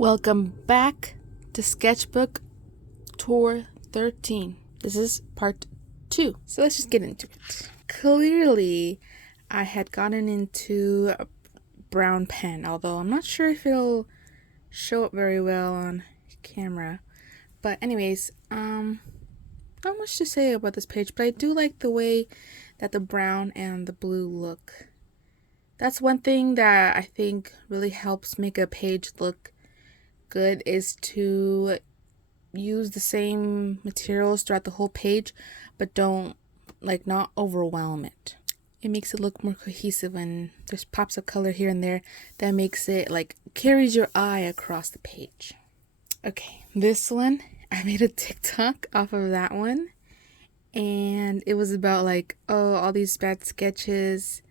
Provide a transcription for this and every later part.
Welcome back to Sketchbook Tour 13. This is part 2. So let's just get into it. Clearly, I had gotten into a brown pen, although I'm not sure if it'll show up very well on camera. But anyways, not much to say about this page, but I do like the way that the brown and the blue look. That's one thing that I think really helps make a page look good, is to use the same materials throughout the whole page, but don't not overwhelm it. It makes it look more cohesive, and there's pops of color here and there that makes it carries your eye across the page. Okay, this one, I made a TikTok off of that one, and it was about all these bad sketches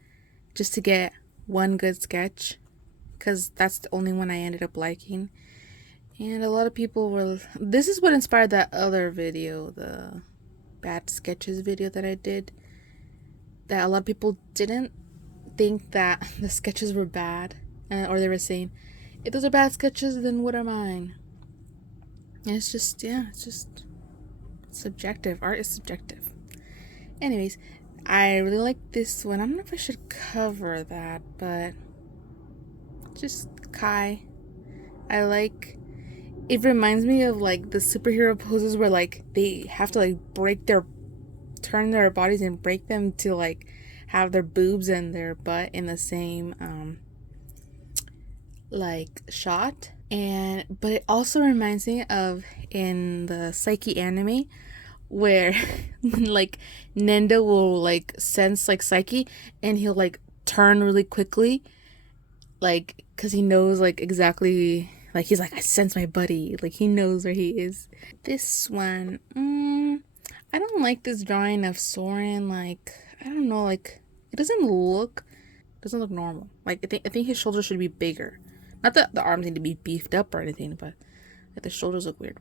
just to get one good sketch, because that's the only one I ended up liking. And a lot of people were, this is what inspired that other video, the bad sketches video that I did, that a lot of people didn't think that the sketches were bad, or they were saying, if those are bad sketches, then what are mine? And it's just subjective. Art is subjective. Anyways, I really like this one. I don't know if I should cover that, but just Kai. It reminds me of the superhero poses where they have to turn their bodies and break them to have their boobs and their butt in the same shot. But it also reminds me of in the Psyche anime where Nenda will sense Psyche, and he'll turn really quickly because he knows exactly. He's I sense my buddy. He knows where he is. This one, I don't like this drawing of Soren. I don't know, it doesn't look normal. I think his shoulders should be bigger. Not that the arms need to be beefed up or anything, but the shoulders look weird.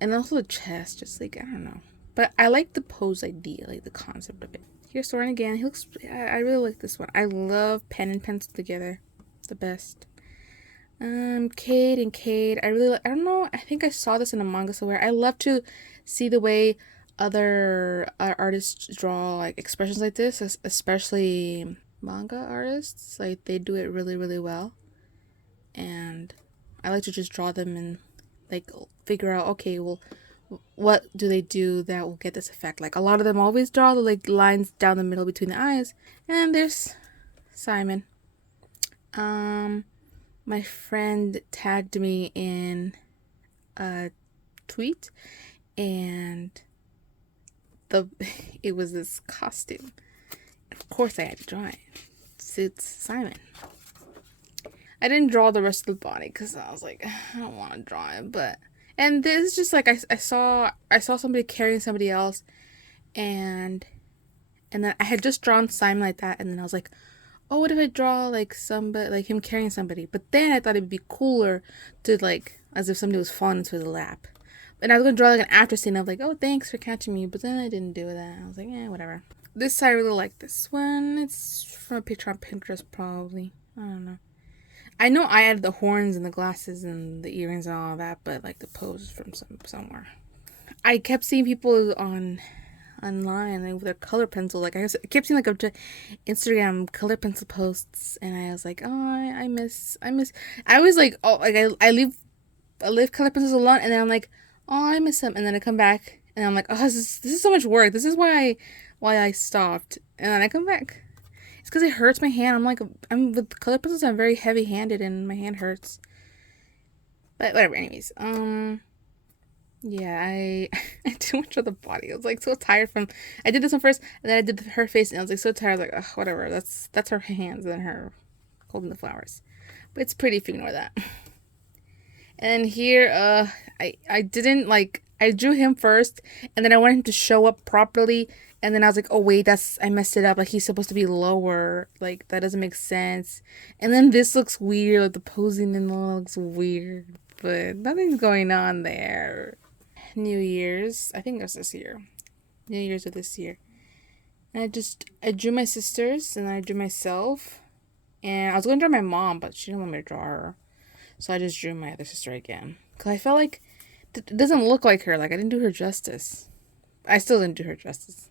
And also the chest, just I don't know. But I like the pose idea, the concept of it. Here's Soren again. He looks. I really like this one. I love pen and pencil together. It's the best. Cade. I don't know, I think I saw this in a manga somewhere. I love to see the way other artists draw expressions like this, especially manga artists. They do it really, really well. And I like to just draw them and figure out, okay, well, what do they do that will get this effect? A lot of them always draw the lines down the middle between the eyes. And there's Simon. My friend tagged me in a tweet, and it was this costume. Of course, I had to draw it. It suits Simon. I didn't draw the rest of the body because I was I don't want to draw it. And this is just I saw somebody carrying somebody else, and then I had just drawn Simon like that, and then I was oh, what if I draw somebody, him carrying somebody? But then I thought it'd be cooler to as if somebody was falling into his lap. And I was gonna draw an after scene of oh, thanks for catching me, but then I didn't do that. I was whatever. This I really like this one. It's from a picture on Pinterest, probably. I don't know. I know I added the horns and the glasses and the earrings and all of that, but the pose is from somewhere. I kept seeing people online with their color pencil. I kept seeing Instagram color pencil posts, and I was I miss. I always I leave color pencils alone, and then I'm oh, I miss them, and then I come back, and I'm oh, this is so much work. This is why I stopped, and then I come back. It's because it hurts my hand. I'm with color pencils. I'm very heavy handed, and my hand hurts. But whatever. Anyways, yeah, I too much of the body. I was so tired from. I did this one first, and then I did her face, and I was so tired. Ugh, whatever. That's her hands and her holding the flowers. But it's pretty if you ignore that. And here, I didn't I drew him first, and then I wanted him to show up properly, and then I was oh wait, I messed it up. He's supposed to be lower. That doesn't make sense. And then this looks weird. The posing and all looks weird, but nothing's going on there. New Year's, I think it was this year. New Year's of this year. And I drew my sisters, and I drew myself, and I was going to draw my mom, but she didn't want me to draw her. So I just drew my other sister again. Because I felt like it doesn't look like her. Like, I didn't do her justice. I still didn't do her justice.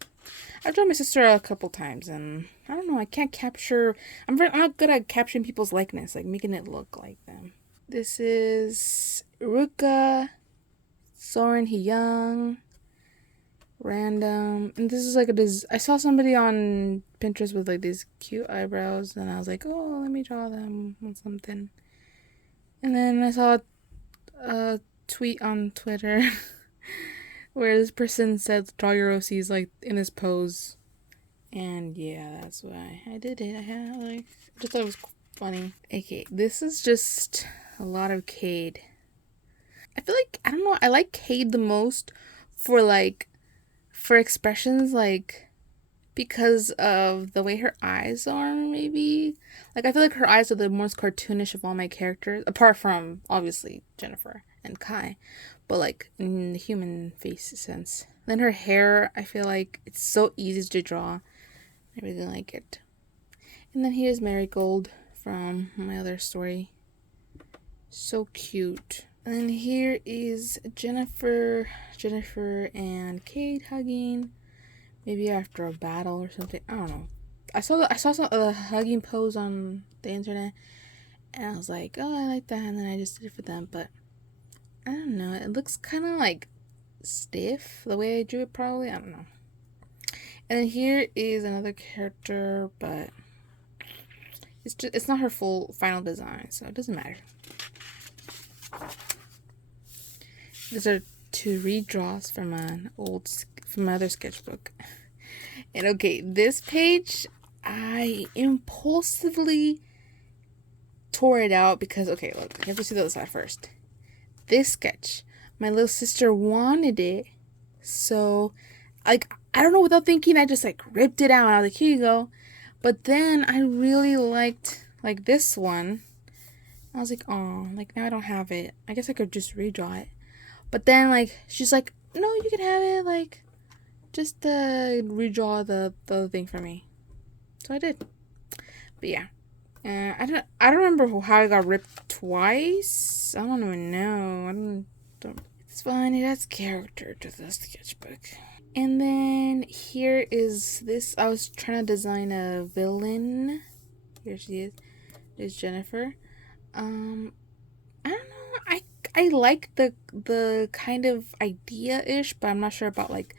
I've drawn my sister a couple times, and I don't know, I can't capture... I'm not good at capturing people's likeness, like making it look like them. This is Ruka, Soren Hyung, random. And this is like I saw somebody on Pinterest with like these cute eyebrows, and I was like, oh, let me draw them on something. And then I saw a tweet on Twitter where this person said, draw your OCs like in this pose. And yeah, that's why I did it. I just thought it was funny. Okay, this is just a lot of Cade. I feel like, I don't know, I like Cade the most for expressions, like, because of the way her eyes are, maybe. Like, I feel like her eyes are the most cartoonish of all my characters, apart from, obviously, Jennifer and Kai, but, like, in the human face sense. Then her hair, I feel like it's so easy to draw. I really like it. And then here's Marigold from my other story. So cute. And then here is Jennifer and Cade hugging. Maybe after a battle or something. I don't know. I saw some hugging pose on the internet, and I was like, oh, I like that, and then I just did it for them. But I don't know. It looks kind of like stiff the way I drew it. Probably, I don't know. And then here is another character, but it's not her full final design, so it doesn't matter. These are 2 redraws from my other sketchbook. And okay, this page, I impulsively tore it out because, okay, look, you have to see the other side first. This sketch, my little sister wanted it, so, like, I don't know, without thinking, I just, like, ripped it out, and I was like, here you go. But then I really liked, like, this one. I was like, oh, like, now I don't have it. I guess I could just redraw it. But then, like, she's like, no, you can have it, like, just redraw the other thing for me. So I did. But yeah. I don't remember how I got ripped twice. I don't even know. It's fine. It adds character to the sketchbook. And then here is this. I was trying to design a villain. Here she is. There's Jennifer. I don't know. I like the kind of idea-ish, but I'm not sure about like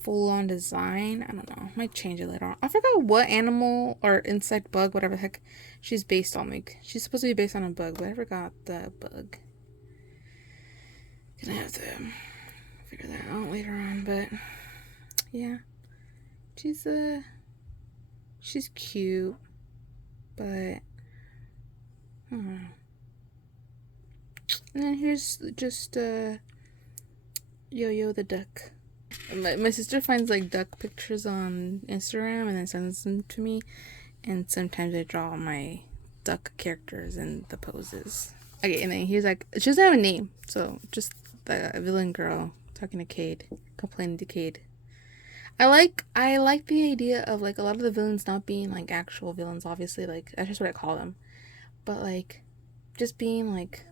full-on design. I don't know. Might change it later on. I forgot what animal or insect, bug, whatever the heck she's based on. Like, she's supposed to be based on a bug, but I forgot the bug. Gonna have to figure that out later on, but yeah. She's cute, but I don't know. And then here's just Yo-Yo the duck. My sister finds like duck pictures on Instagram and then sends them to me, and sometimes I draw my duck characters and the poses. Okay, and then he's like, she doesn't have a name, so just the villain girl talking to Cade, complaining to Cade. I like the idea of like a lot of the villains not being like actual villains, obviously, like that's just what I call them, but like just being like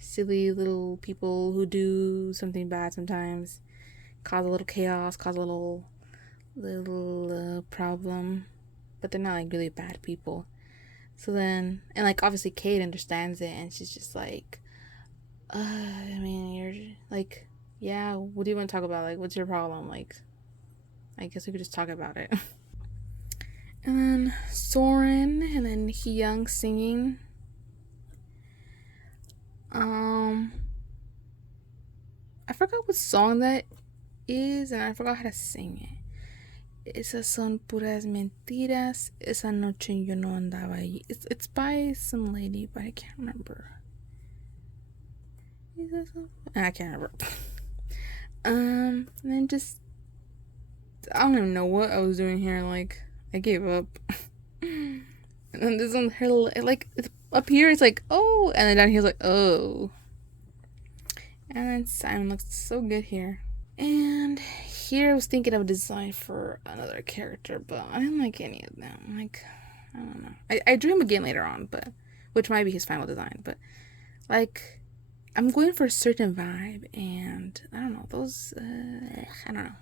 silly little people who do something bad sometimes, cause a little chaos, cause a little problem, but they're not like really bad people. So then, and like obviously Cade understands it, and she's just like, I mean, you're like, yeah, what do you want to talk about? Like, what's your problem? Like, I guess we could just talk about it. And then Soren, and then Hyung singing. I forgot what song that is, and I forgot how to sing it. Esas son puras mentiras. Esa noche yo no andaba allí. It's by some lady, but I can't remember. I can't remember. And then just, I don't even know what I was doing here. Like, I gave up. And then this one, her, like, it's up here, it's like, oh, and then down here, it's like, oh. And then Simon looks so good here. And here I was thinking of a design for another character, but I didn't like any of them. Like, I don't know. I drew him again later on, but which might be his final design, but Like, I'm going for a certain vibe, and I don't know, those, I don't know.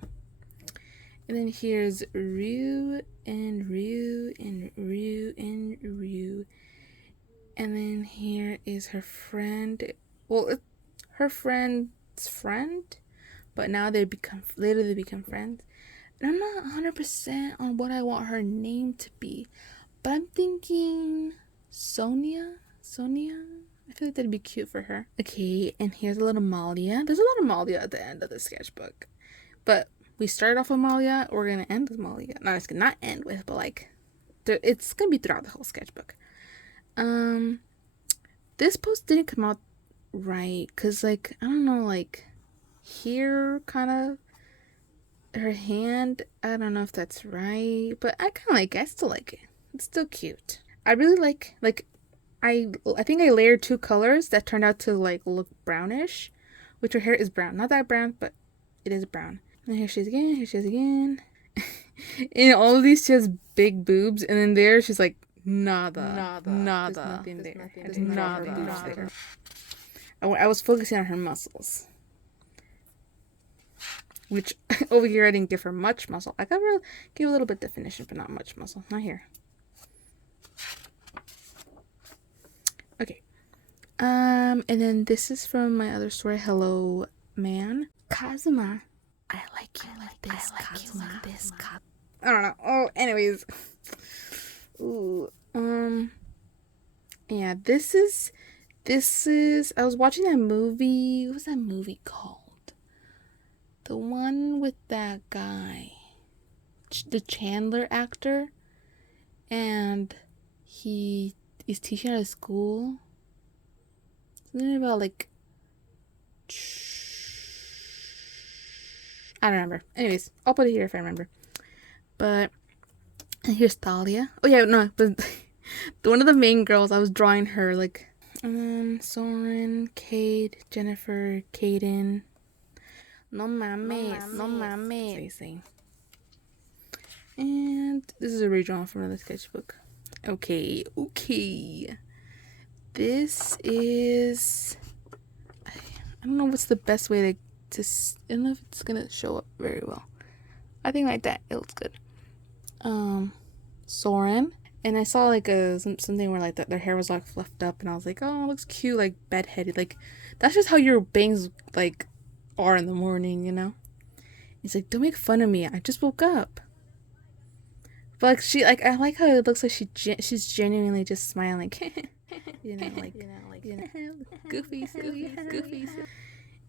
And then here's Ryu and Ryu and Ryu and Ryu. And then here is her friend. Well, her friend's friend, but now they become friends. And I'm not 100% on what I want her name to be, but I'm thinking Sonia. I feel like that'd be cute for her. Okay, and here's a little Malia. There's a lot of Malia at the end of the sketchbook, but we started off with Malia. We're gonna end with Malia. Not end with, but like, it's gonna be throughout the whole sketchbook. This post didn't come out right, cause like, I don't know, like here kind of her hand, I don't know if that's right, but I kind of like it. I still like it. It's still cute. I really like I think I layered 2 colors that turned out to like look brownish, which her hair is brown. Not that brown, but it is brown. And here she is again. In all of these, she has big boobs, and then there she's like nada. There's nothing there. Nada. I was focusing on her muscles, which over here I didn't give her much muscle. I gave a little bit definition, but not much muscle. Not here. Okay. And then this is from my other story, Hello Man. Kazuma. I like you like this, Kazuma. I don't know. Oh, anyways. Ooh. Yeah, this is I was watching that movie. What was that movie called? The one with that guy. The Chandler actor. And he is teaching at a school. Something about like, I don't remember. Anyways, I'll put it here if I remember. But and here's Thalia. Oh yeah, no, but one of the main girls, I was drawing her like, and then Soren, Cade, Jennifer, Caden. No mames. And this is a redrawn from another sketchbook. Okay. This is, I don't know what's the best way to I don't know if it's gonna show up very well. I think like that, it looks good. Soren, and I saw like something where like their hair was like fluffed up, and I was like, oh, it looks cute, like bedheaded. Like that's just how your bangs like are in the morning, you know. He's like, don't make fun of me. I just woke up. But like I like how it looks like she's genuinely just smiling, goofy.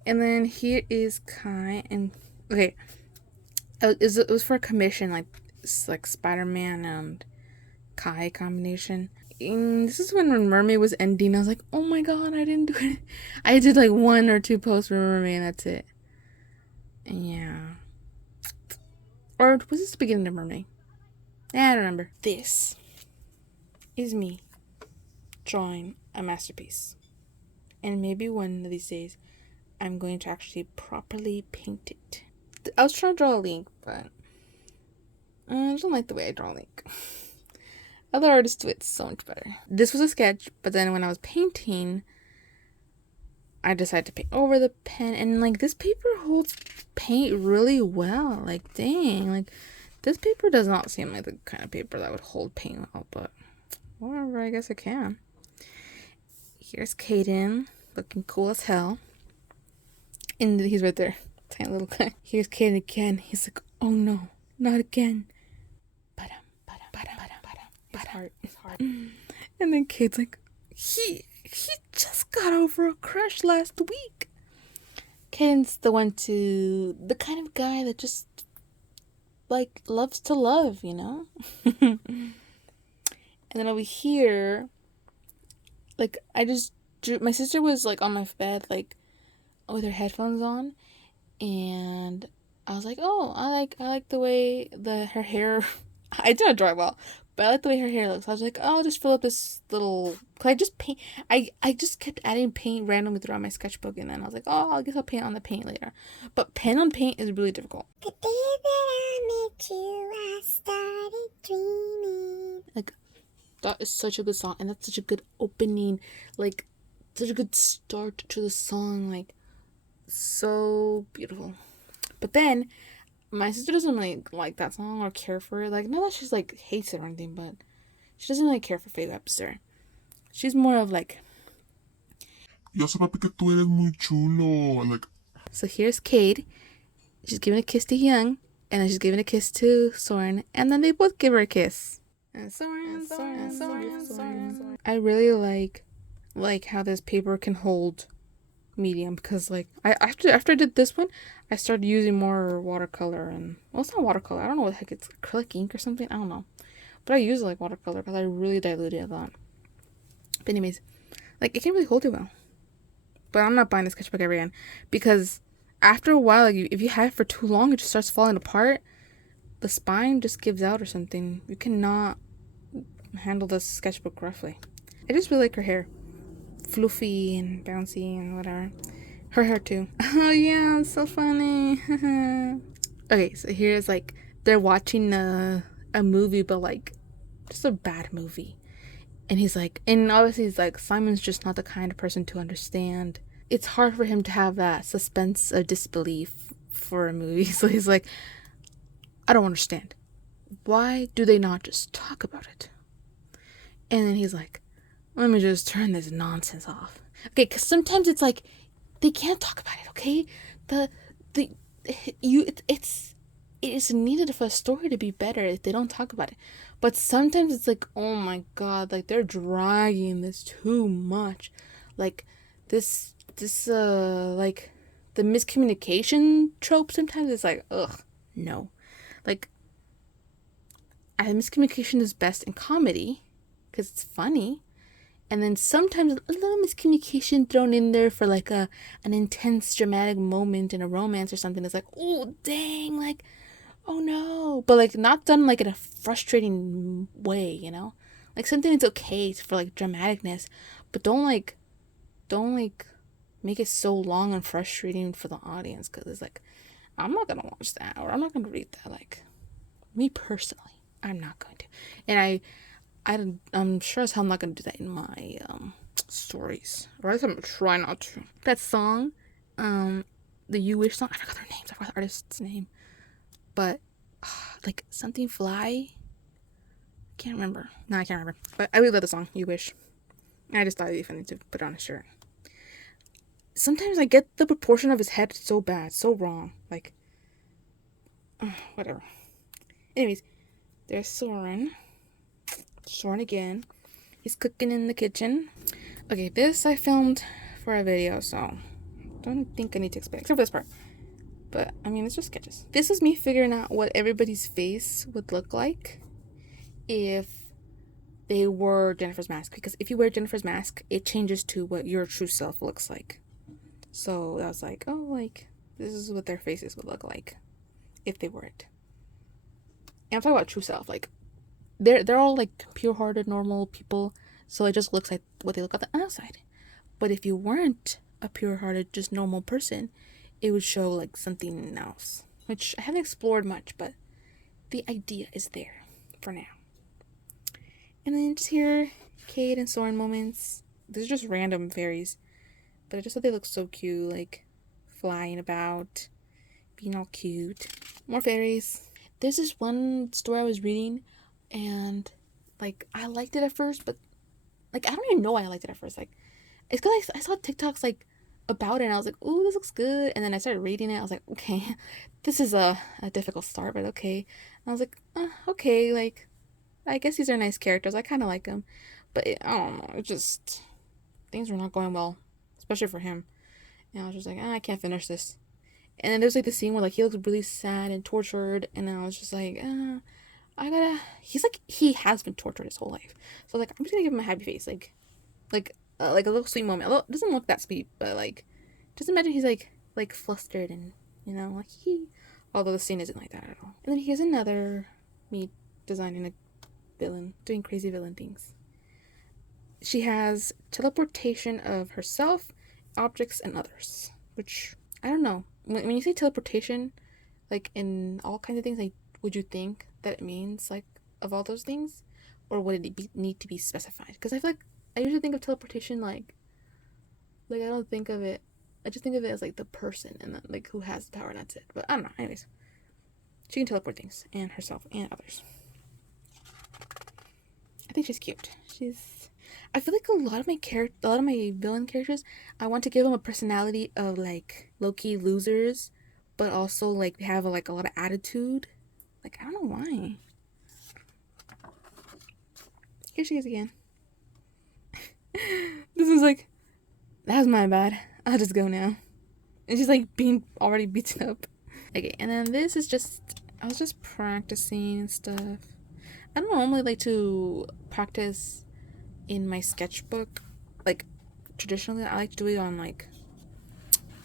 And then here is Kai, and okay, it was for a commission, like Spider-Man and Kai combination. And this is when Mermaid was ending. I was like, oh my god, I didn't do it. I did like 1 or 2 posts for Mermaid, and that's it. Yeah. Or was this the beginning of Mermaid? I don't remember. This is me drawing a masterpiece. And maybe one of these days, I'm going to actually properly paint it. I was trying to draw a Link, but I don't like the way I draw a Link. Other artists do it so much better. This was a sketch, but then when I was painting, I decided to paint over the pen. And like this paper holds paint really well. Like dang, like this paper does not seem like the kind of paper that would hold paint well, but whatever, I guess it can. Here's Caden, looking cool as hell. And he's right there, tiny little guy. Here's Caden again. He's like, oh no, not again. His heart. And then Cade's like, he just got over a crush last week. Caden's the kind of guy that just like loves to love, you know. And then over here, like I just drew. My sister was like on my bed, like with her headphones on, and I was like, oh, I like the way her hair. I didn't draw it well, but I like the way her hair looks. I was like, oh, I'll just fill up this little. Cause I just paint. I just kept adding paint randomly throughout my sketchbook, and then I was like, oh, I guess I'll paint on the paint later. But pen on paint is really difficult. The day that I met you, I started dreaming. Like, that is such a good song, and that's such a good opening, like, such a good start to the song, like so beautiful. But then my sister doesn't like that song or care for it. Like, not that she's like hates it or anything, but she doesn't really care for Faye Webster. She's more of like, yo sé papi que tú eres muy chulo. Like, so here's Cade. She's giving a kiss to Young, and then she's giving a kiss to Soren, and then they both give her a kiss. And Soren. I really like how this paper can hold medium, because like after I did this one, I started using more watercolor, and well, it's not watercolor. I don't know what the heck it's, acrylic ink or something. I don't know, but I use it like watercolor because I really diluted it a lot. But anyways, like it can't really hold it well. But I'm not buying this sketchbook ever again, because after a while, like if you have it for too long, it just starts falling apart. The spine just gives out or something. You cannot handle this sketchbook roughly. I just really like her hair, fluffy and bouncy and whatever. Her hair too. Oh yeah, it's so funny. Okay, so here's like they're watching a movie, but like just a bad movie. And he's like, and obviously he's like, Simon's just not the kind of person to understand. It's hard for him to have that suspense of disbelief for a movie. So he's like, I don't understand. Why do they not just talk about it? And then he's like, let me just turn this nonsense off. Okay, because sometimes it's like they can't talk about it. Okay, the you it is needed for a story to be better if they don't talk about it. But sometimes it's like, oh my god, like they're dragging this too much. Like this like the miscommunication trope sometimes is like, ugh, no. Like miscommunication is best in comedy because it's funny. And then sometimes a little miscommunication thrown in there for like an intense dramatic moment in a romance or something. It's like, oh dang, like, oh no, but like not done like in a frustrating way, you know, like something that's okay for like dramaticness, but don't make it so long and frustrating for the audience, because it's like, I'm not gonna watch that, or I'm not gonna read that. Like, me personally, I'm not going to, and I'm sure as hell I'm not gonna do that in my stories, or at least I'm gonna try not to. That song, the You Wish song, I forgot their names, I forgot the artist's name, but like something fly. Can't remember. No, I can't remember. But I really love the song You Wish. I just thought it'd be funny to put on a shirt. Sometimes I get the proportion of his head so bad, so wrong. Like, whatever. Anyways, there's Soren. Soren again. He's cooking in the kitchen. Okay, this I filmed for a video, so don't think I need to explain, except for this part. But I mean, it's just sketches. This is me figuring out what everybody's face would look like if they wore Jennifer's mask. Because if you wear Jennifer's mask, it changes to what your true self looks like. So I was like, oh, like, this is what their faces would look like if they wore it. And I'm talking about true self. Like, they're all like pure-hearted, normal people. So it just looks like what they look on the outside. But if you weren't a pure-hearted, just normal person, it would show like something else, which I haven't explored much, but the idea is there for now. And then just here, Cade and Soren moments. These are just random fairies, but I just thought they looked so cute, like flying about, being all cute. More fairies. There's this one story I was reading, and like I liked it at first, but like I don't even know why I liked it at first. Like, it's because I saw TikToks like about it, and I was like, "Ooh, this looks good." And then I started reading it. I was like, "Okay, this is a difficult start, but okay." And I was like, "Okay, like I guess these are nice characters. I kind of like them, but I don't know. It just things were not going well, especially for him." And I was just like, I can't finish this." And then there's like the scene where like he looks really sad and tortured, and I was just like, I gotta. He's like he has been tortured his whole life, so like I'm just gonna give him a happy face, like a little sweet moment. Although it doesn't look that sweet, but like just imagine he's like flustered and like he. Although the scene isn't like that at all. And then here's another me designing a villain, doing crazy villain things. She has teleportation of herself, objects, and others. Which I don't know. When you say teleportation, like in all kinds of things, like would you think that it means like of all those things, or would it need to be specified? Because I feel like I usually think of teleportation like Like, I don't think of it. I just think of it as like the person and then, like, who has the power, and that's it. But I don't know. Anyways, she can teleport things and herself and others. I think she's cute. I feel like a lot of my villain characters, I want to give them a personality of like low-key losers, but also like they have like a lot of attitude. Like, I don't know why. Here she is again. This is like, that was my bad. I'll just go now. And she's like being already beaten up. Okay, and then this is just, I was just practicing and stuff. I don't normally like to practice in my sketchbook. Like, traditionally, I like to do it on like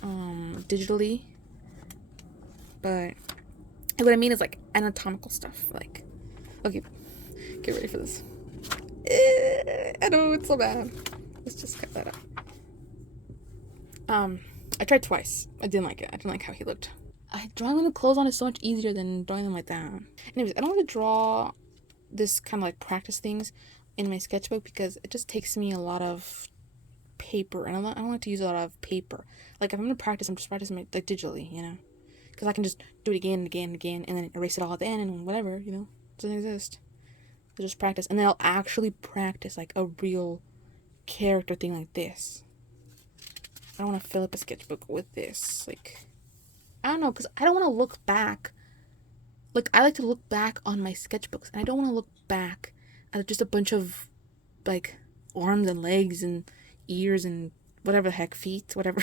digitally. But what I mean is like anatomical stuff. Like, okay, get ready for this. I know it's so bad. Let's just cut that out. I tried twice. I didn't like it. I didn't like how he looked. Drawing the clothes on is so much easier than drawing them like that. Anyways, I don't want to draw this kind of like practice things in my sketchbook because it just takes me a lot of paper, and I don't like to use a lot of paper. Like, if I'm gonna practice, I'm just practicing like digitally, you know, because I can just do it again and again and again, and then erase it all at the end and whatever, you know, it doesn't exist. I just practice, and then I'll actually practice like a real character thing like this. I don't want to fill up a sketchbook with this. Like, I don't know, because I don't want to look back. Like, I like to look back on my sketchbooks, and I don't want to look back at just a bunch of, like, arms and legs and ears and whatever the heck, feet, whatever.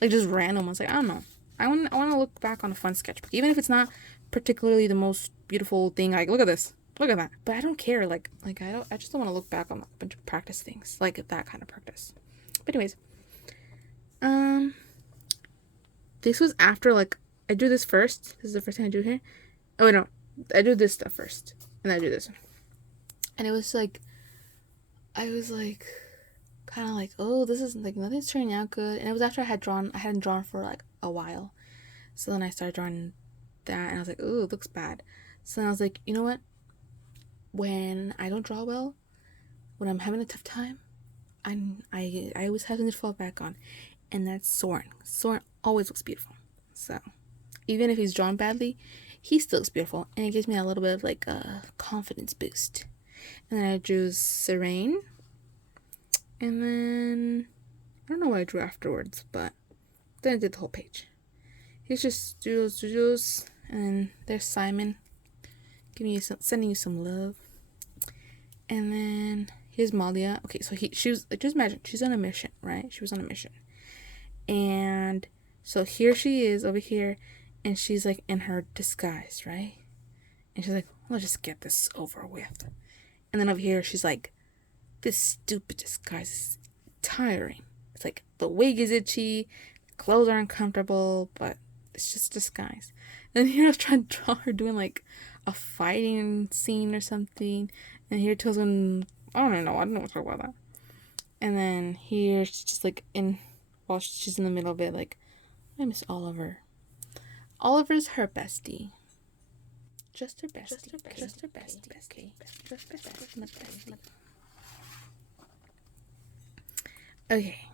Like, just random ones. Like, I don't know. I want to look back on a fun sketchbook, even if it's not particularly the most beautiful thing. Like, look at this. Look at that. But I don't care. Like I just don't want to look back on a bunch of practice things. Like, that kind of practice. But anyways. This was after, like, I drew this first. This is the first thing I drew here. Oh, wait, no. I drew this stuff first. And then I drew this one. And it was like, I was like, kind of like, oh, this is like, nothing's turning out good. And it was after I hadn't drawn for like a while. So then I started drawing that, and I was like, oh, it looks bad. So then I was like, you know what? When I don't draw well, when I'm having a tough time, I always have something to fall back on. And that's Soren. Soren always looks beautiful. So even if he's drawn badly, he still looks beautiful. And it gives me a little bit of like a confidence boost. And then I drew Serene. And then I don't know what I drew afterwards, but then I did the whole page. Here's just Studios. And there's Simon. Sending you some love. And then here's Malia. Okay, so she was like, just imagine, she's on a mission, right? She was on a mission. And so here she is over here, and she's like in her disguise, right? And she's like, let's just get this over with. And then over here, she's like, this stupid disguise is tiring. It's like, the wig is itchy, clothes are uncomfortable, but it's just disguise. And here I was trying to draw her doing like a fighting scene or something. And here tells him, I don't know what to talk about that. And then here she's just like while she's in the middle of it, like, I miss Oliver. Oliver's her bestie. Just her bestie. Just her bestie. Okay. Just her bestie. Okay.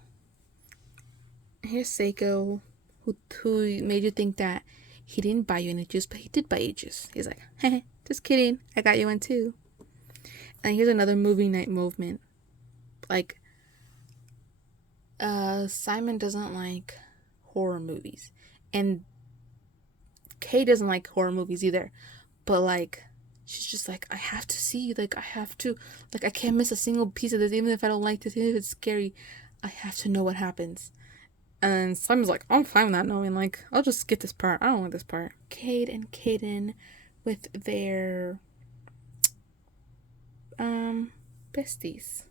Here's Seiko, who made you think that he didn't buy you any juice, but he did buy you juice. He's like, heh, just kidding. I got you one too. And here's another movie night movement. Like, Simon doesn't like horror movies, and Kay doesn't like horror movies either, but like, she's just like, I have to see, like, I can't miss a single piece of this, even if I don't like this, even if it's scary, I have to know what happens. And Simon's like, I'm fine with not knowing, like, I'll just skip this part, I don't want this part. Cade and Caden with their besties.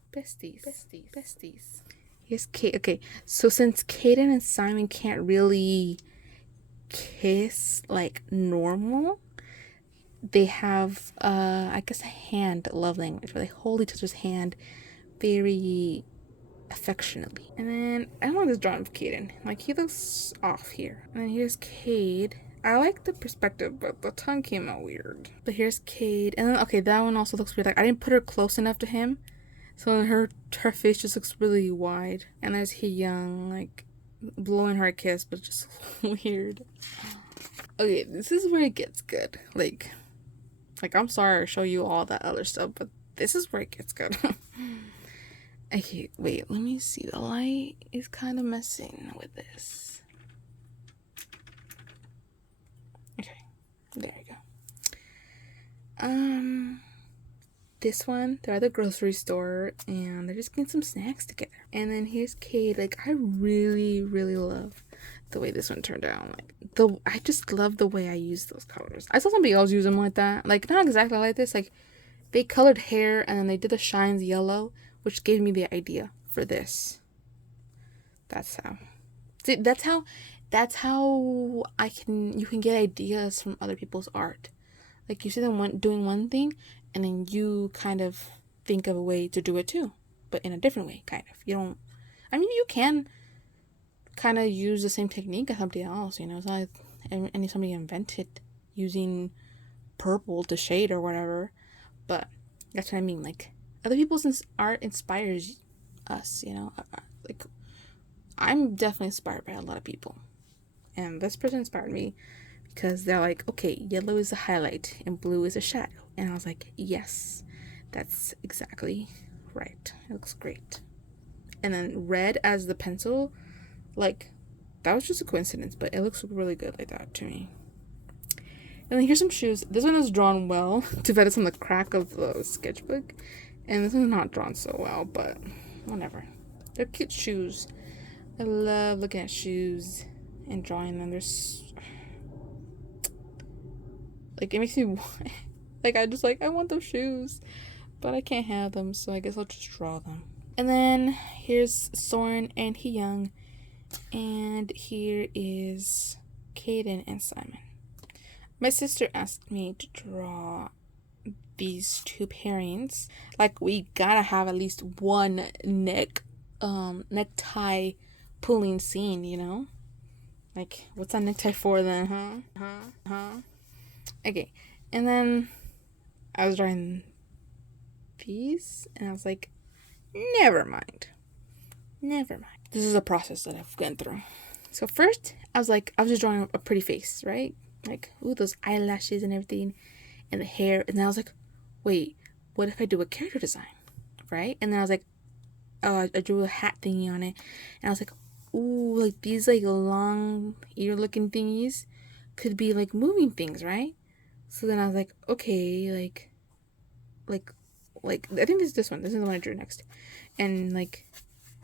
Here's Kate. Okay, so since Caden and Simon can't really kiss like normal, they have I guess a hand love language where they hold each other's hand very affectionately. And then I don't like this drawing of Caden. Like, he looks off here. And then here's Cade. I like the perspective, but the tongue came out weird. But here's Cade. And then, okay, that one also looks weird. Like, I didn't put her close enough to him. So her face just looks really wide. And there's He Young, like, blowing her a kiss, but just weird. Okay, this is where it gets good. Like I'm sorry to show you all that other stuff, but this is where it gets good. Okay, wait, let me see. The light is kind of messing with this. Okay, there you go. This one, they're at the grocery store and they're just getting some snacks together. And then here's Kate. Like, I really, really love the way this one turned out. Like, I just love the way I use those colors. I saw somebody else use them like that. Like, not exactly like this. Like, they colored hair and then they did the shines yellow, which gave me the idea for this. That's how. See, that's how you can get ideas from other people's art. Like, you see them doing one thing, and then you kind of think of a way to do it too, but in a different way, kind of. You can kind of use the same technique as somebody else, you know. It's not like somebody invented using purple to shade or whatever, but that's what I mean. Like, other people's art inspires us, you know. Like, I'm definitely inspired by a lot of people, and this person inspired me because they're like, okay, yellow is a highlight and blue is a shadow. And I was like, yes, that's exactly right. It looks great. And then red as the pencil, like, that was just a coincidence, but it looks really good like that to me. And then here's some shoes. This one is drawn well. Too bad it's on the crack of the sketchbook. And this one's not drawn so well, but whatever. They're cute shoes. I love looking at shoes and drawing them. Like, it makes me like, I want those shoes, but I can't have them, so I guess I'll just draw them. And then here's Soren and He Young, and here is Caden and Simon. My sister asked me to draw these two pairings. Like, we gotta have at least one necktie pulling scene, you know? Like, what's that necktie for then, huh? Okay, and then I was drawing these, and I was like, never mind. This is a process that I've gone through. So first, I was just drawing a pretty face, right? Like, ooh, those eyelashes and everything, and the hair. And then I was like, wait, what if I do a character design, right? And then I was like, oh, I drew a hat thingy on it, and I was like, ooh, like these like long ear-looking thingies could be like moving things, right? So then I was like, okay, like I think this one. This is the one I drew next, and like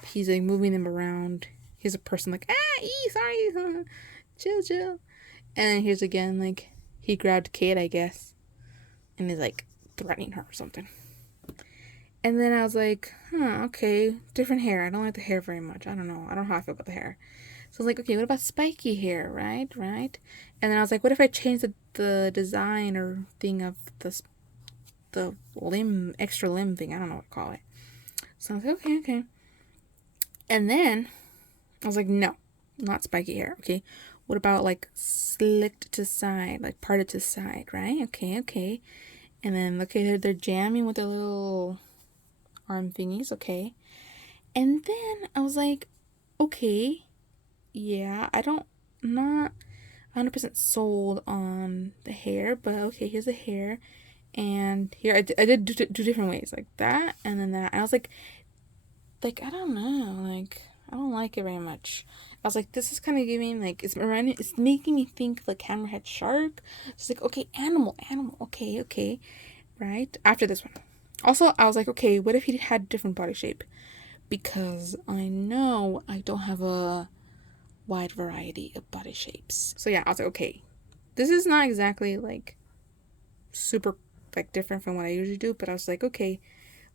he's like moving them around. Here's a person like, sorry, chill. And then here's again, like, he grabbed Kate, I guess, and is like threatening her or something. And then I was like, okay, different hair. I don't like the hair very much. I don't know how I feel about the hair. So I was like, okay, what about spiky hair, right? And then I was like, what if I change the design or thing of the extra limb thing? I don't know what to call it. So I was like, okay. And then I was like, no, not spiky hair. Okay, what about like slicked to side, like parted to side, right? Okay. And then they're jamming with their little arm thingies, okay. And then I was like, okay, yeah, not 100% sold on the hair, but okay, here's the hair, and here I did two different ways, like that and then that. And I was like I don't know, like I don't like it very much. I was like, this is kind of giving, like, it's making me think like hammerhead shark. It's like, okay, animal, okay, right? After this one, also I was like, okay, what if he had different body shape? Because I know I don't have a wide variety of body shapes. So yeah, I was like, okay, this is not exactly like super like different from what I usually do, but I was like, okay,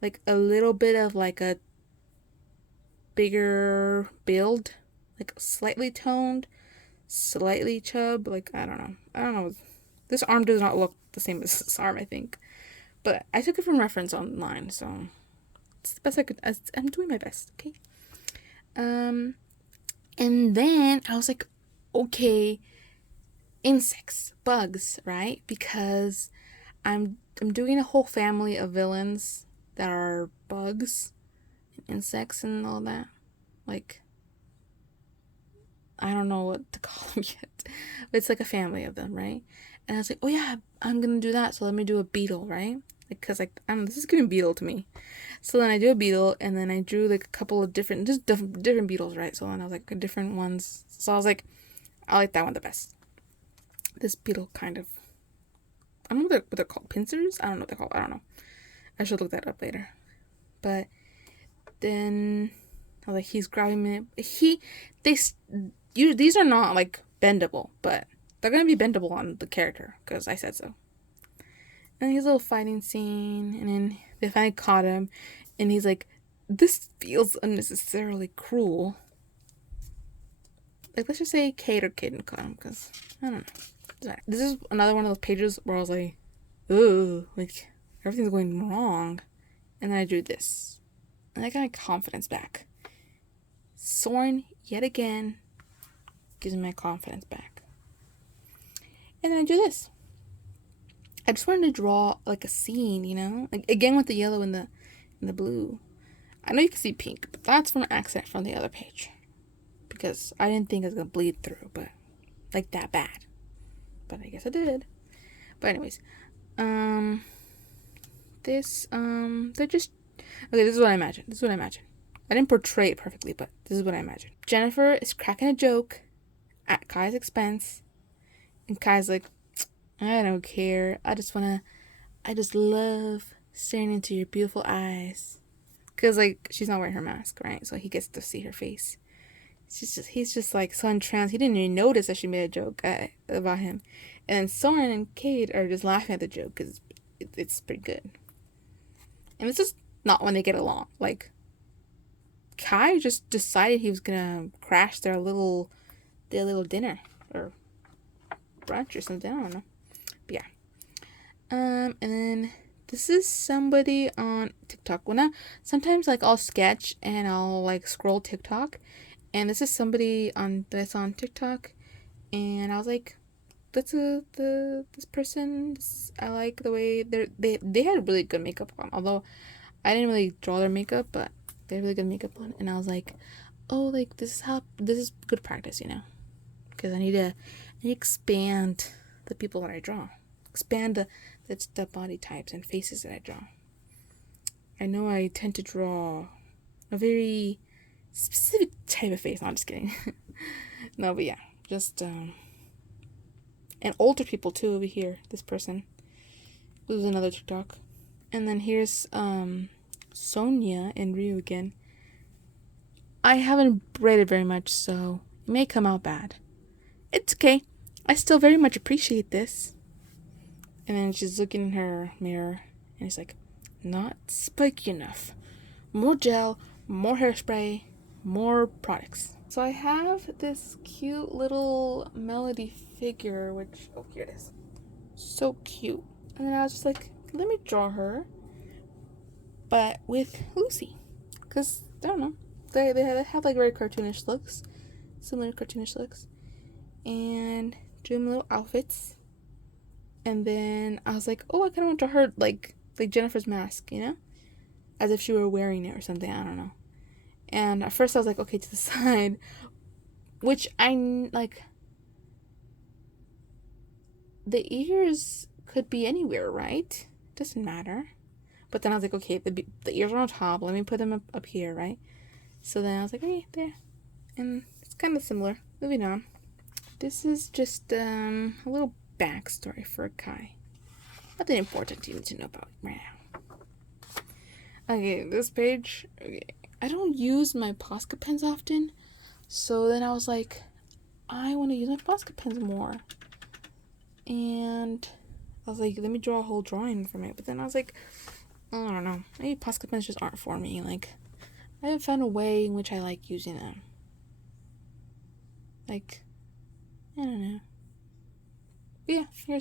like a little bit of like a bigger build, like slightly toned, slightly chub, like I don't know. This arm does not look the same as this arm, I think, but I took it from reference online, so it's the best I could. I'm doing my best, okay. And then I was like, okay, insects, bugs, right? Because I'm doing a whole family of villains that are bugs and insects and all that. Like, I don't know what to call them yet. But it's like a family of them, right? And I was like, oh yeah, I'm gonna do that. So let me do a beetle, right? Because like, I don't know, this is giving beetle to me. So then I do a beetle, and then I drew like a couple of different beetles, right? So then I was like, different ones. So I was like, I like that one the best. This beetle kind of, I don't know what they're called. Pincers? I don't know what they're called. I don't know. I should look that up later. But then I was like, he's grabbing me. These are not like bendable, but they're gonna be bendable on the character because I said so. And he's a little fighting scene, and then they finally caught him, and he's like, this feels unnecessarily cruel. Like, let's just say Kate or Kitten caught him, because I don't know. This is another one of those pages where I was like, ooh, like everything's going wrong. And then I drew this, and I got my confidence back. Soren, yet again, gives me my confidence back. And then I do this. I just wanted to draw like a scene, you know, like again with the yellow and the blue. I know you can see pink, but that's from accent from the other page, because I didn't think it was gonna bleed through, but like that bad. But I guess I did. But anyways, they're just okay. This is what I imagine. I didn't portray it perfectly, but this is what I imagine. Jennifer is cracking a joke at Kai's expense, and Kai's like, I don't care. I just love staring into your beautiful eyes. Because, like, she's not wearing her mask, right? So he gets to see her face. He's just like so entranced. He didn't even notice that she made a joke about him. And then Soren and Kate are just laughing at the joke because it's pretty good. And this is not when they get along. Like, Kai just decided he was gonna crash their little dinner or brunch or something. I don't know. But yeah. And then this is somebody on TikTok. Well, sometimes like I'll sketch and I'll like scroll TikTok, and this is somebody that's on TikTok, and I was like, this person. I like the way they had really good makeup on. Although I didn't really draw their makeup, but they had really good makeup on, and I was like, oh, like this is good practice, you know, because I need to expand the people that I draw. Expand the body types and faces that I draw. I know I tend to draw a very specific type of face. No, I'm just kidding. No, but yeah, just and older people too over here. This person. This is another TikTok. And then here's Sonia and Ryu again. I haven't braided very much, so it may come out bad. It's okay. I still very much appreciate this. And then she's looking in her mirror, and it's like, not spiky enough. More gel, more hairspray, more products. So I have this cute little melody figure, which, oh, here it is. So cute. And then I was just like, let me draw her, but with Lucy. Because, I don't know, they have like very cartoonish looks, similar cartoonish looks. And drew them little outfits. And then I was like, oh, I kind of want to draw her like Jennifer's mask, you know? As if she were wearing it or something, I don't know. And at first I was like, okay, to the side. Which like, the ears could be anywhere, right? Doesn't matter. But then I was like, okay, the ears are on top. Let me put them up here, right? So then I was like, okay, there. And it's kind of similar. Moving on. This is just a little backstory for Kai. Nothing important you need to know about right now. Okay, this page. Okay, I don't use my Posca pens often, so then I was like, I want to use my Posca pens more. And I was like, let me draw a whole drawing from it. But then I was like, I don't know. Maybe Posca pens just aren't for me. Like, I haven't found a way in which I like using them. Like, I don't know. But yeah,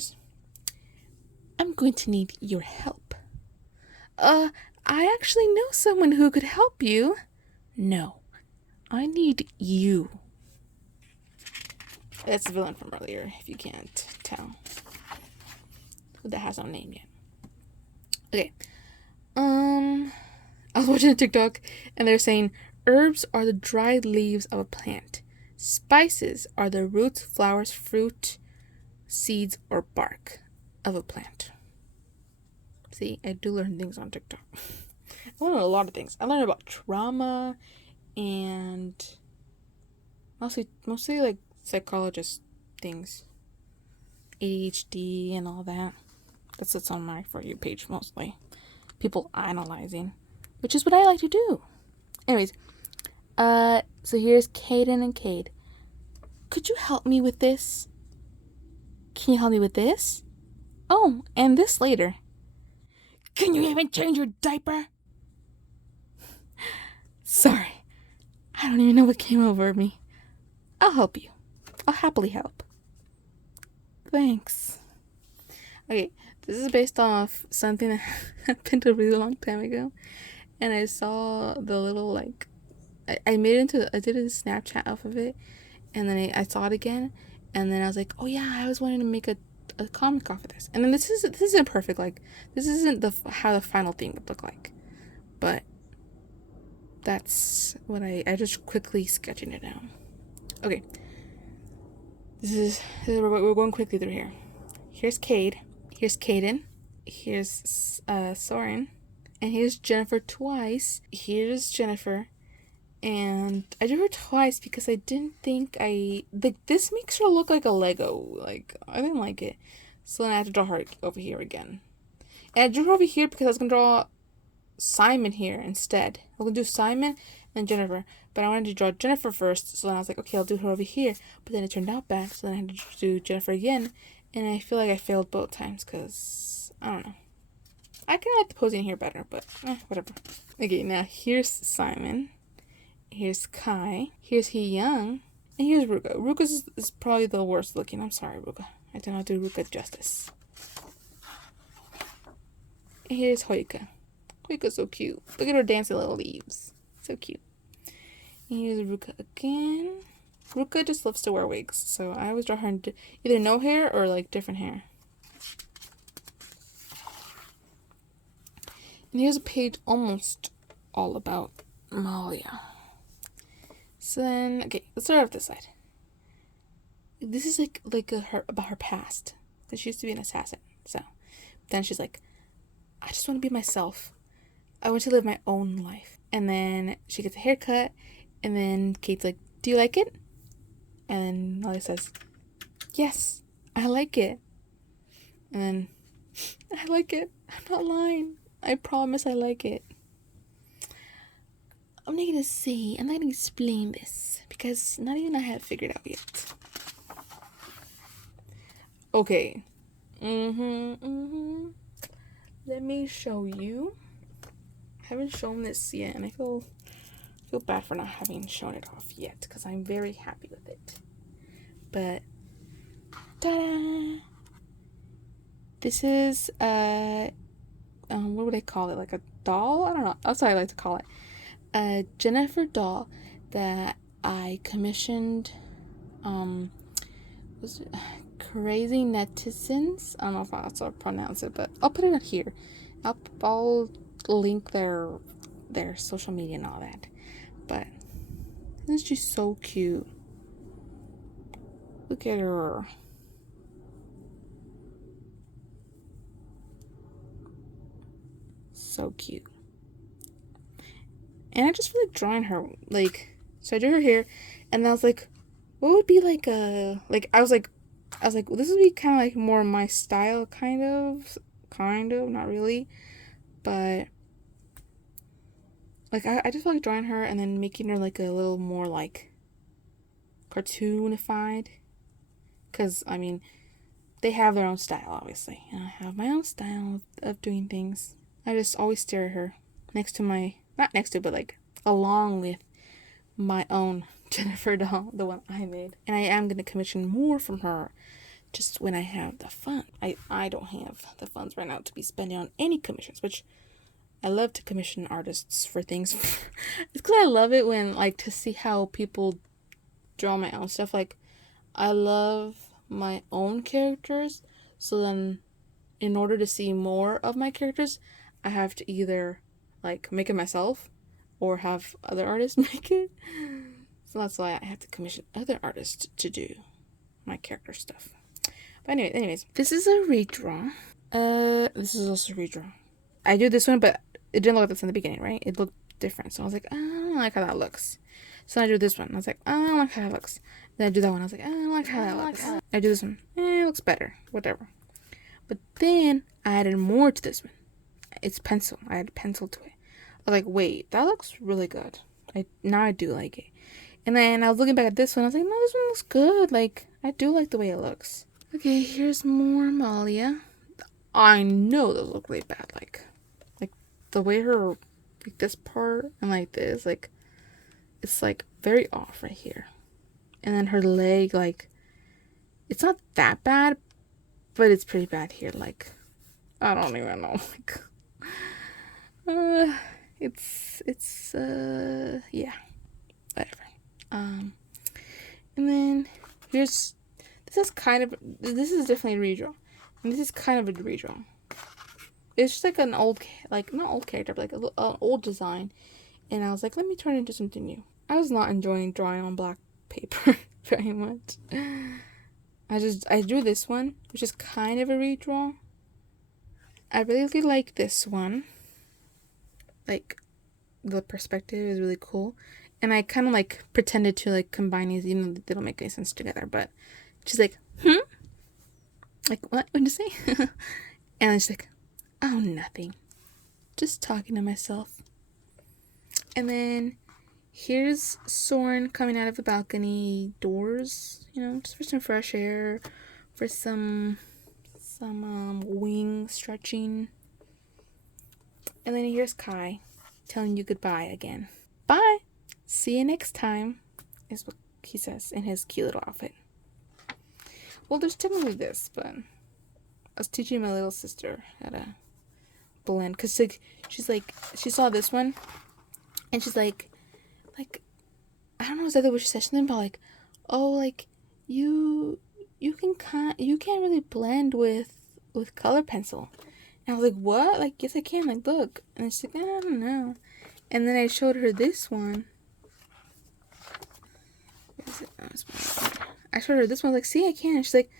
I'm going to need your help. I actually know someone who could help you. No, I need you. That's the villain from earlier, if you can't tell. That has no name yet. Okay. I was watching a TikTok and they're saying herbs are the dried leaves of a plant. Spices are the roots, flowers, fruit, seeds, or bark of a plant. See, I do learn things on TikTok. I learned a lot of things. I learned about trauma and mostly like psychologist things. ADHD and all that. That's what's on my For You page mostly. People analyzing, which is what I like to do. Anyways, so here's Caden and Cade. Could you help me with this? Can you help me with this? Oh, and this later. Can you even change your diaper? Sorry, I don't even know what came over me. I'll help you. I'll happily help. Thanks. Okay, this is based off something that happened a really long time ago. And I saw the little, like, I did a Snapchat off of it. And then I saw it again. And then I was like, oh yeah, I was wanting to make a comic off of this. And then this isn't perfect. Like, this isn't how the final thing would look like. But that's what I just quickly sketching it down. Okay. We're going quickly through here. Here's Cade. Here's Caden. Here's Soren. And here's Jennifer twice. Here's Jennifer. And I drew her twice because I didn't think this makes her look like a Lego. Like, I didn't like it. So then I had to draw her over here again. And I drew her over here because I was going to draw Simon here instead. I was going to do Simon and Jennifer. But I wanted to draw Jennifer first. So then I was like, okay, I'll do her over here. But then it turned out bad. So then I had to do Jennifer again. And I feel like I failed both times because, I don't know. I kind of like the posing here better, but whatever. Okay, now here's Simon. Here's Kai. Here's He Young. And here's Ruka. Ruka is probably the worst looking. I'm sorry, Ruka. I did not do Ruka justice. And here's Hoika. Hoika's so cute. Look at her dancing little leaves. So cute. And here's Ruka again. Ruka just loves to wear wigs, so I always draw her in either no hair or like different hair. And here's a page almost all about Malia. So then, okay, let's start off this side. This is like about her past. Because she used to be an assassin. So then she's like, I just want to be myself. I want to live my own life. And then she gets a haircut. And then Kate's like, do you like it? And Malia says, yes, I like it. And then, I like it. I'm not lying. I promise I like it. I'm not gonna say, I'm not gonna explain this because not even I have figured out yet. Okay. Let me show you. I haven't shown this yet, and I feel bad for not having shown it off yet because I'm very happy with it. But ta-da! This is what would I call it? Like a doll? I don't know. That's what I like to call it. A Jennifer doll that I commissioned. Was it Crazy Netizens? I don't know if that's how to pronounce it, but I'll put it in here. I'll link their social media and all that. But isn't she so cute? Look at her. So cute. And I just feel like drawing her, like, so I drew her here, and then I was like, what would be like I was like, well, this would be kind of like more my style, kind of, not really, but, like, I just feel like drawing her and then making her, like, a little more, like, cartoonified, because, I mean, they have their own style, obviously, and I have my own style of doing things. I just always stare at her not next to, but like along with my own Jennifer doll, the one I made. And I am going to commission more from her just when I have the funds. I don't have the funds right now to be spending on any commissions, which I love to commission artists for things. It's because I love it when, like, to see how people draw my own stuff. Like, I love my own characters, so then in order to see more of my characters, I have to either like make it myself or have other artists make it. So that's why I have to commission other artists to do my character stuff. But anyways, this is a redraw. This is also a redraw. I do this one, but it didn't look like this in the beginning, right? It looked different. So I was like, I don't like how that looks. So I do this one. I was like, I don't like how that looks. Then I do that one. I was like, I don't like how that looks. I do this one. It looks better. Whatever. But then I added more to this one. It's pencil. I added pencil to it. I was like, wait, that looks really good. Now I do like it. And then I was looking back at this one. I was like, no, this one looks good. Like, I do like the way it looks. Okay, here's more Amalia. I know those look really bad. Like the way her, like this part and like this, like, it's like very off right here. And then her leg, like, it's not that bad, but it's pretty bad here. Like, I don't even know. Like, yeah, whatever. And then this is definitely a redraw, and this is kind of a redraw. It's just like an old, like not old character, but like an old design, and I was like, let me turn it into something new. I was not enjoying drawing on black paper very much. I drew this one, which is kind of a redraw. I really like this one. Like, the perspective is really cool. And I kind of like pretended to like combine these, even though they don't make any sense together. But she's like, like, what would you say? And I'm just like, oh, nothing. Just talking to myself. And then here's Soren coming out of the balcony doors, just for some fresh air, for some wing stretching. And then here's Kai telling you goodbye again. Bye! See you next time, is what he says in his cute little outfit. Well, there's technically this, but I was teaching my little sister how to blend. Because she saw this one, and she's like, I don't know exactly what she said. Something about like, oh, like, you can't really blend with color pencil. And I was like, what? Like, yes, I can. Like, look. And she's like, I don't know. And then I showed her this one. Where is it? Oh, I showed her this one. I was like, see, I can. And she's like,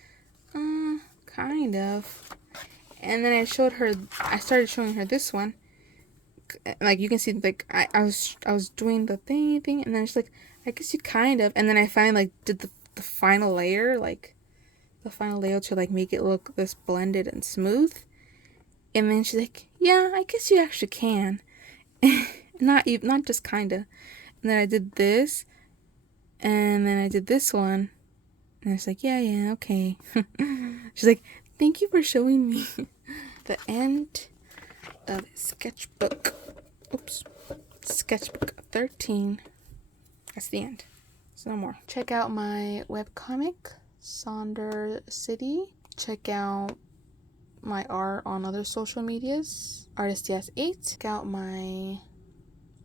kind of. And then I started showing her this one. Like, you can see, like, I was doing the thing. And then she's like, I guess you kind of. And then I finally, like, did the final layer. Like, the final layer to, like, make it look this blended and smooth. And then she's like, yeah, I guess you actually can. Not just kinda. And then I did this. And then I did this one. And it's like, yeah, okay. She's like, thank you for showing me. The end of sketchbook. Oops. Sketchbook 13. That's the end. There's no more. Check out my webcomic, Sonder City. Check out my art on other social medias, ArtistYes8. Check out my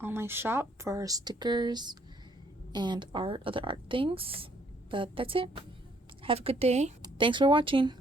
online shop for stickers and other art things. But that's it. Have a good day. Thanks for watching.